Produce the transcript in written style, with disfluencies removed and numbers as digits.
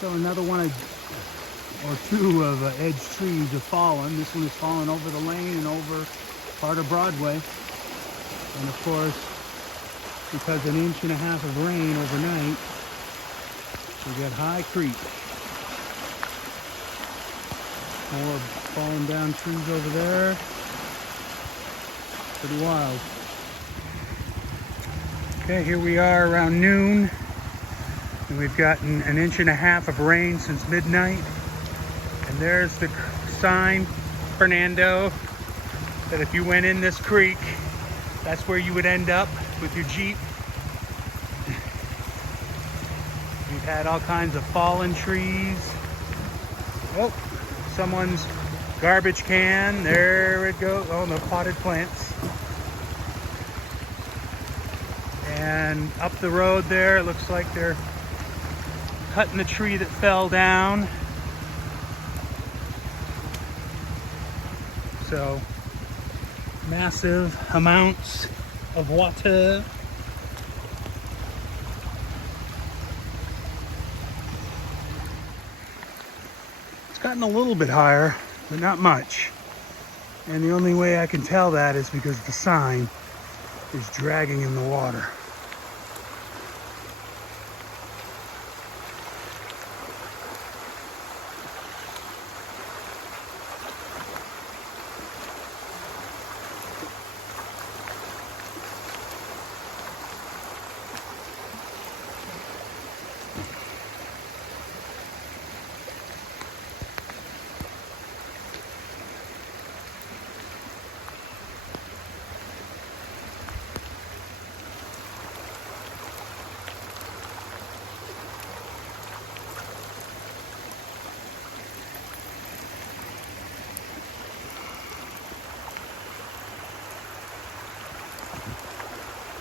So another one or two of edge trees have fallen. This one has fallen over the lane and over part of Broadway. And of course, because 1.5 inches of rain overnight, we got high creek. More falling down trees over there. Pretty wild. Okay, here we are around noon. And we've gotten 1.5 inches of rain since midnight. And there's the sign, Fernando, that if you went in this creek, that's where you would end up with your Jeep. We've had all kinds of fallen trees. Oh, someone's garbage can. There it goes. Oh, the potted plants. And up the road there, it looks like they're cutting the tree that fell down. So, massive amounts of water. It's gotten a little bit higher, but not much. And the only way I can tell that is because the sign is dragging in the water.